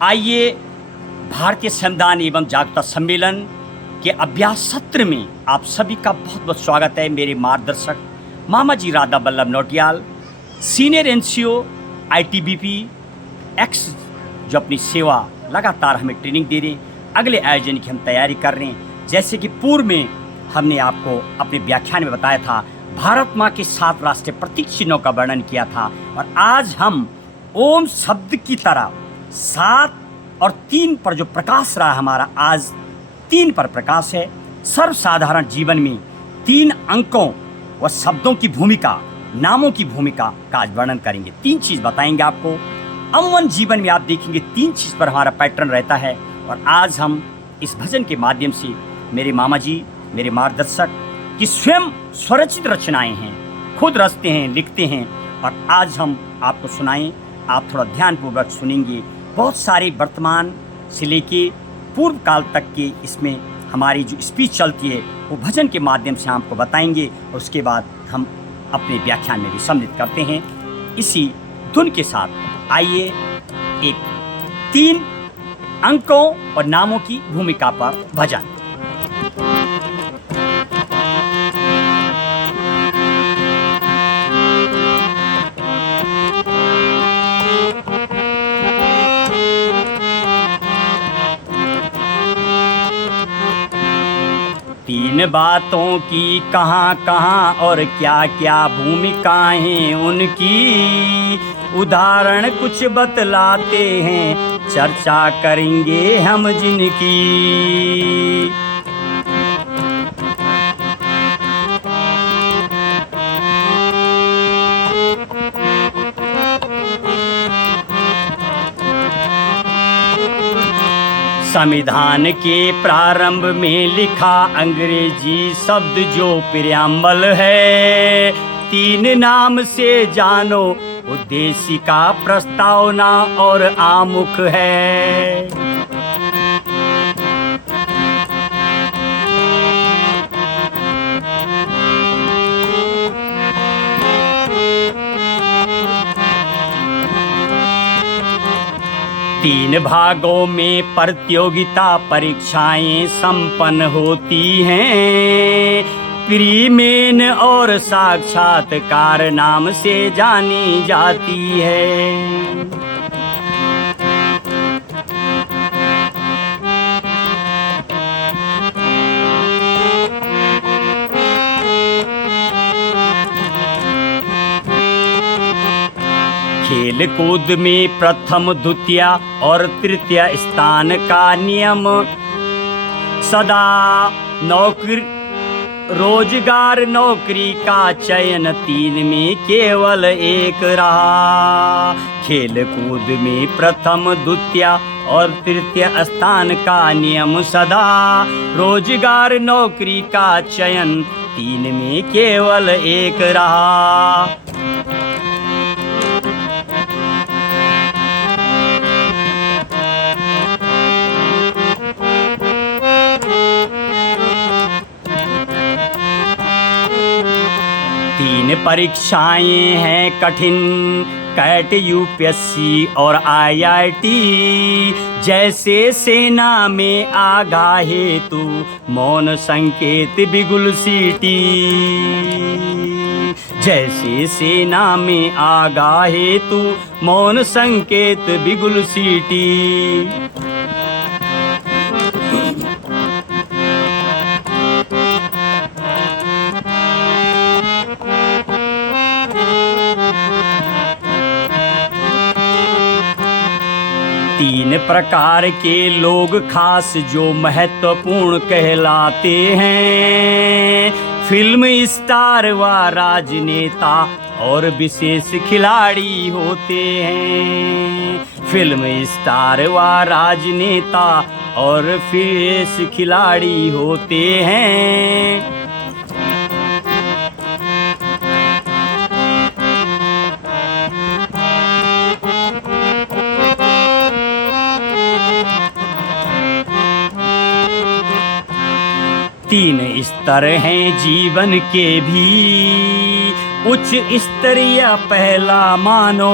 आइए भारतीय संविधान एवं जागरूकता सम्मेलन के अभ्यास सत्र में आप सभी का बहुत बहुत स्वागत है। मेरे मार्गदर्शक मामा जी Radha Ballabh Nautiyal, senior NCO ITBP ex, जो अपनी सेवा लगातार हमें ट्रेनिंग दे रहे हैं। अगले आयोजन की हम तैयारी कर रहे हैं। जैसे कि पूर्व में हमने आपको अपने व्याख्यान में बताया था, भारत माँ के 7 राष्ट्रीय प्रतीक चिन्हों का वर्णन किया था, और आज हम ओम शब्द की तरह 7 और 3 पर जो प्रकाश रहा हमारा, आज 3 पर प्रकाश है। सर्वसाधारण जीवन में 3 अंकों व शब्दों की भूमिका, नामों की भूमिका का आज वर्णन करेंगे। 3 चीज़ बताएंगे आपको। अमूमन जीवन में आप देखेंगे 3 चीज़ पर हमारा पैटर्न रहता है, और आज हम इस भजन के माध्यम से मेरे मामा जी, मेरे मार्गदर्शक की स्वयं स्वरचित रचनाएं हैं, खुद रचते हैं, लिखते हैं, और आज हम आपको सुनाएं। आप थोड़ा ध्यानपूर्वक सुनेंगे। बहुत सारे वर्तमान से लेके पूर्व काल तक के इसमें हमारी जो स्पीच चलती है वो भजन के माध्यम से आपको बताएंगे, और उसके बाद हम अपने व्याख्यान में भी सम्मिलित करते हैं। इसी धुन के साथ आइए एक 3 अंकों और नामों की भूमिका पर भजन। तीन बातों की कहाँ कहाँ और क्या क्या भूमिकाएं उनकी, उदाहरण कुछ बतलाते हैं, चर्चा करेंगे हम जिनकी। संविधान के प्रारंभ में लिखा अंग्रेजी शब्द जो प्रियम्बल है, 3 नाम से जानो उद्देशिका, प्रस्तावना और आमुख है। तीन भागों में प्रतियोगिता परीक्षाएं संपन्न होती हैं, प्री, मेन और साक्षात्कार नाम से जानी जाती है। खेल कूद में प्रथम, द्वितीय और तृतीय स्थान का नियम, सदा रोजगार नौकरी का चयन 3 में केवल 1 रहा। खेल कूद में प्रथम, द्वितीय और तृतीय स्थान का नियम, सदा रोजगार नौकरी का चयन 3 में केवल 1 रहा। तीन परीक्षाएं हैं कठिन, कैट, यूपीएससी और आईआईटी, जैसे सेना में आगा हेतु मौन संकेत बिगुल सीटी। जैसे सेना में आगा हेतु मौन संकेत बिगुल सीटी। तीन प्रकार के लोग खास जो महत्वपूर्ण कहलाते हैं, फिल्म स्टार व राजनेता और विशेष खिलाड़ी होते हैं। फिल्म स्टार व राजनेता और विशेष खिलाड़ी होते हैं। तीन स्तर हैं जीवन के भी, उच्च स्तरीय पहला मानो,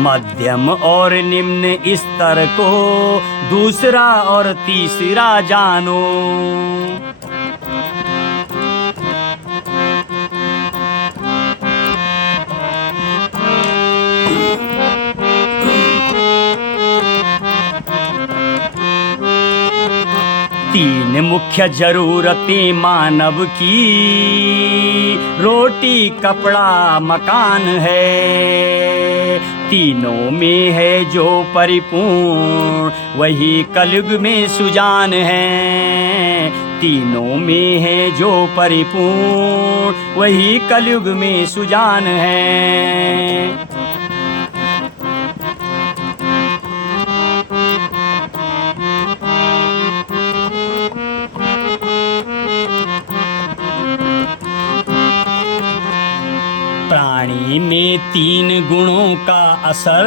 मध्यम और निम्न स्तर को दूसरा और तीसरा जानो। तीन मुख्य जरूरतें मानव की, रोटी कपड़ा मकान है। तीनों में है जो परिपूर्ण, वही कलयुग में सुजान है। तीनों में है जो परिपूर्ण, वही कलयुग में सुजान है। प्राणी में तीन गुणों का असर,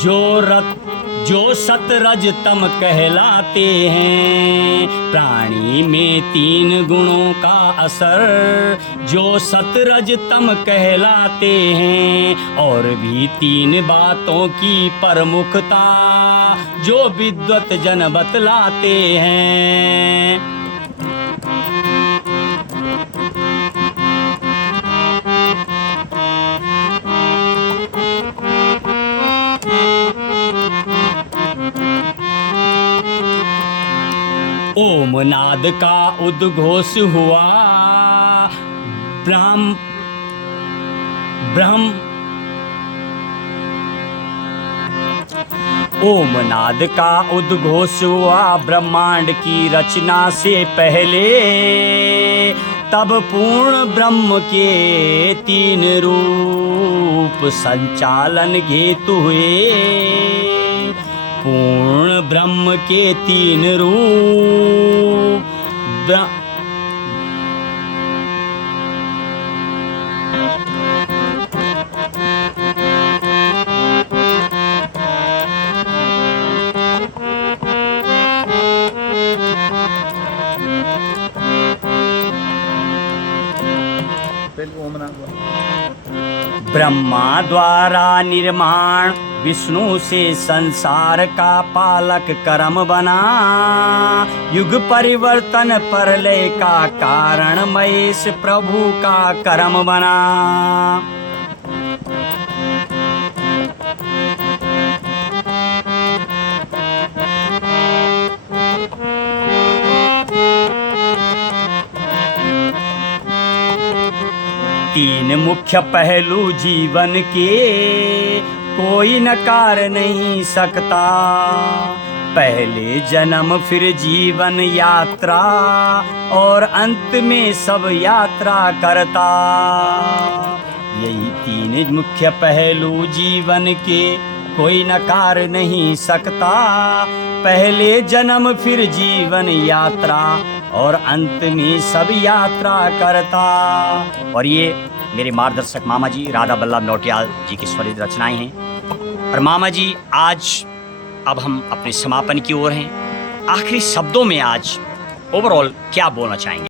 जो सत रज तम कहलाते हैं। प्राणी में तीन गुणों का असर, जो सत रज तम कहलाते हैं। और भी तीन बातों की प्रमुखता, जो विद्वत जन बतलाते हैं। ओम नाद का उद्घोष हुआ, ओम नाद का उद्घोष हुआ ब्रह्मांड की रचना से पहले। तब पूर्ण ब्रह्म के तीन रूप संचालन हेतु हुए। पूर्ण ब्रह्म के तीन रूप ब्रह्मा द्वारा निर्माण, विष्णु से संसार का पालक कर्म बना। युग परिवर्तन प्रलय का कारण, महेश प्रभु का कर्म बना। तीन मुख्य पहलू जीवन के, कोई नकार नहीं सकता। पहले जन्म फिर जीवन यात्रा, और अंत में सब यात्रा करता। यही तीन मुख्य पहलू जीवन के, कोई नकार नहीं सकता। पहले जन्म फिर जीवन यात्रा, और अंत में सब यात्रा करता। और ये मेरे मार्गदर्शक मामा जी राधा बल्लभ नौटियाल जी की स्वरित रचनाएं हैं। और मामा जी आज अब हम अपने समापन की ओर हैं। आखिरी शब्दों में आज ओवरऑल क्या बोलना चाहेंगे?